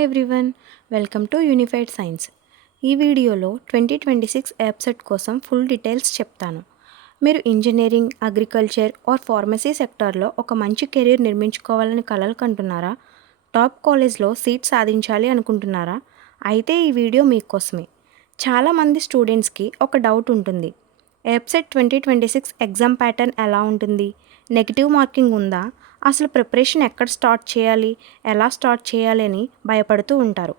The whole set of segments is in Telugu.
Hi everyone, welcome to unified science. ఈ వీడియోలో 2026 ఎబ్సెట్ కోసం ఫుల్ డీటెయిల్స్ చెప్తాను. మీరు ఇంజనీరింగ్, అగ్రికల్చర్ ఆర్ ఫార్మసీ సెక్టార్లో ఒక మంచి కెరీర్ నిర్మించుకోవాలని కలలు కంటున్నారా? టాప్ కాలేజ్లో సీట్ సాధించాలి అనుకుంటున్నారా? అయితే ఈ వీడియో మీకోసమే. చాలామంది స్టూడెంట్స్కి ఒక డౌట్ ఉంటుంది. ఎబ్సెట్ 2026 ఎగ్జామ్ ప్యాటర్న్ ఎలా ఉంటుంది? నెగిటివ్ మార్కింగ్ ఉందా? అసలు ప్రిపరేషన్ ఎక్కడ స్టార్ట్ చేయాలి, ఎలా స్టార్ట్ చేయాలి అని భయపడుతూ ఉంటారు.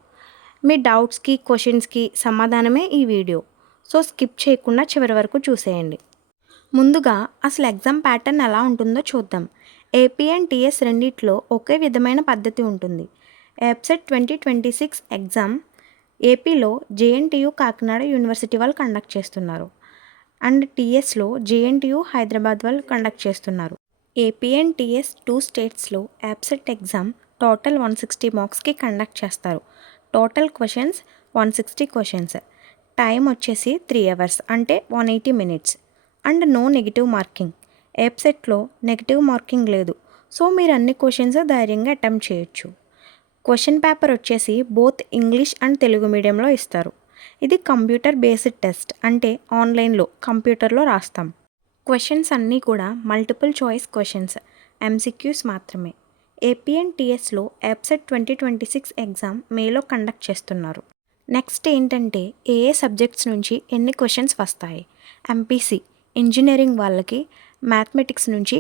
మీ డౌట్స్కి, క్వశ్చన్స్కి సమాధానమే ఈ వీడియో. సో స్కిప్ చేయకుండా చివరి వరకు చూసేయండి. ముందుగా అసలు ఎగ్జామ్ ప్యాటర్న్ ఎలా ఉంటుందో చూద్దాం. ఏపీ అండ్ టీఎస్ రెండిట్లో ఒకే విధమైన పద్ధతి ఉంటుంది. ఎబ్సెట్ 2026 ఎగ్జామ్ ఏపీలో జేఎన్టీయూ కాకినాడ యూనివర్సిటీ వాళ్ళు కండక్ట్ చేస్తున్నారు. అండ్ టీఎస్లో జేఎన్టీయూ హైదరాబాద్ వాళ్ళు కండక్ట్ చేస్తున్నారు. ఏపీ అండ్ టీఎస్ 2 స్టేట్స్లో ఎబ్సెట్ ఎగ్జామ్ టోటల్ 160 మార్క్స్కి కండక్ట్ చేస్తారు. Total questions 160 questions. టైం వచ్చేసి 3 అవర్స్, అంటే 180 minutes. And no negative marking. ఎబ్సెట్లో నెగిటివ్ మార్కింగ్ లేదు. సో మీరు అన్ని క్వశ్చన్స్ ధైర్యంగా అటెంప్ట్ చేయొచ్చు. క్వశ్చన్ పేపర్ వచ్చేసి బోత్ ఇంగ్లీష్ అండ్ తెలుగు మీడియంలో ఇస్తారు. ఇది కంప్యూటర్ బేస్డ్ టెస్ట్, అంటే ఆన్లైన్లో కంప్యూటర్లో రాస్తాం. క్వశ్చన్స్ అన్నీ కూడా మల్టిపుల్ చాయిస్ క్వశ్చన్స్, ఎంసీక్యూస్ మాత్రమే. ఏపీ అండ్ టీఎస్లో ఎబ్సెట్ 2026 ఎగ్జామ్ మేలో కండక్ట్ చేస్తున్నారు. నెక్స్ట్ ఏంటంటే ఏ సబ్జెక్ట్స్ నుంచి ఎన్ని క్వశ్చన్స్ వస్తాయి. ఎంపీసీ ఇంజనీరింగ్ వాళ్ళకి మ్యాథమెటిక్స్ నుంచి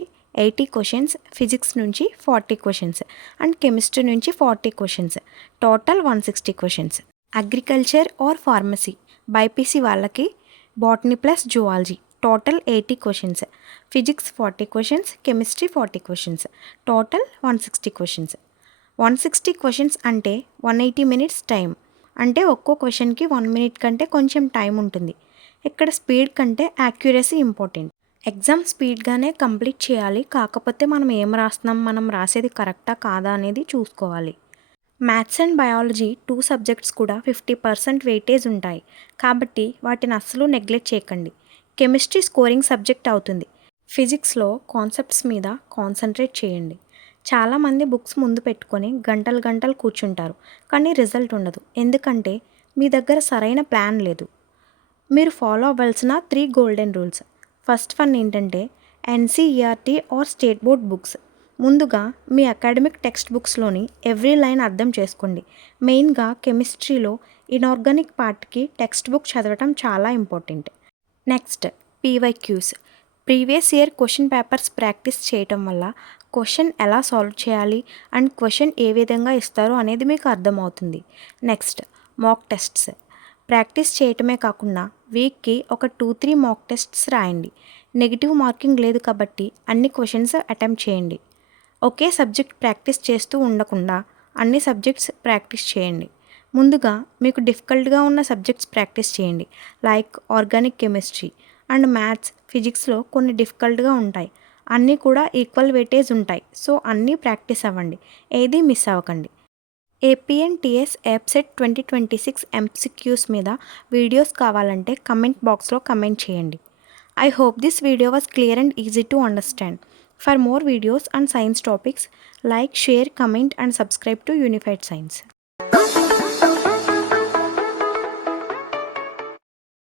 80 క్వశ్చన్స్, ఫిజిక్స్ నుంచి 40 క్వశ్చన్స్ అండ్ కెమిస్ట్రీ నుంచి 40 questions, total 160 questions. Agriculture or pharmacy BiPC వాళ్ళకి botany plus zoology total 80 questions, physics 40 questions, chemistry 40 questions, total 160 questions. 160 questions అంటే 180 మినిట్స్ టైం, అంటే ఒక్కో క్వశ్చన్కి 1 మినిట్ కంటే కొంచెం టైం ఉంటుంది. ఇక్కడ స్పీడ్ కంటే యాక్యురసీ ఇంపార్టెంట్. ఎగ్జామ్ స్పీడ్గానే కంప్లీట్ చేయాలి, కాకపోతే మనం ఏం రాస్తున్నాం, మనం రాసేది కరెక్టా కాదా అనేది చూసుకోవాలి. మ్యాథ్స్ అండ్ బయాలజీ 2 సబ్జెక్ట్స్ కూడా 50% వెయిటేజ్ ఉంటాయి, కాబట్టి వాటిని అస్సలు నెగ్లెక్ట్ చేయకండి. కెమిస్ట్రీ స్కోరింగ్ సబ్జెక్ట్ అవుతుంది. ఫిజిక్స్లో కాన్సెప్ట్స్ మీద కాన్సన్ట్రేట్ చేయండి. చాలామంది బుక్స్ ముందు పెట్టుకొని గంటలు గంటలు కూర్చుంటారు, కానీ రిజల్ట్ ఉండదు. ఎందుకంటే మీ దగ్గర సరైన ప్లాన్ లేదు. మీరు ఫాలో అవ్వాల్సిన 3 గోల్డెన్ రూల్స్. ఫస్ట్ వన్ ఏంటంటే NCERT or state board books. ముందుగా మీ అకాడమిక్ టెక్స్ట్ బుక్స్లోని ఎవ్రీ లైన్ అర్థం చేసుకోండి. మెయిన్గా కెమిస్ట్రీలో ఇనార్గానిక్ పార్ట్కి టెక్స్ట్ బుక్ చదవటం చాలా important. Next PYQs. Previous year question papers practice చేయటం వల్ల క్వశ్చన్ ఎలా సాల్వ్ చేయాలి అండ్ క్వశ్చన్ ఏ విధంగా ఇస్తారు అనేది మీకు అర్థమవుతుంది. Next mock tests. ప్రాక్టీస్ చేయటమే కాకుండా వీక్కి ఒక 2-3 మాక్ టెస్ట్స్ రాయండి. నెగిటివ్ మార్కింగ్ లేదు కాబట్టి అన్ని క్వశ్చన్స్ అటెంప్ట్ చేయండి. ఒకే సబ్జెక్ట్ ప్రాక్టీస్ చేస్తూ ఉండకుండా అన్ని సబ్జెక్ట్స్ ప్రాక్టీస్ చేయండి. ముందుగా మీకు డిఫికల్ట్గా ఉన్న సబ్జెక్ట్స్ ప్రాక్టీస్ చేయండి. Like organic chemistry and maths, ఫిజిక్స్లో కొన్ని డిఫికల్ట్గా ఉంటాయి. అన్నీ కూడా ఈక్వల్ వెయిటేజ్ ఉంటాయి. సో అన్నీ ప్రాక్టీస్ అవ్వండి, ఏది మిస్ అవ్వకండి. AP and TS EAPCET 2026 MCQs మీద వీడియోస్ కావాలంటే కమెంట్ బాక్స్లో కమెంట్ చేయండి. I hope this video was clear and easy to understand. For more videos on science topics, like, share, comment and subscribe to Unified Science.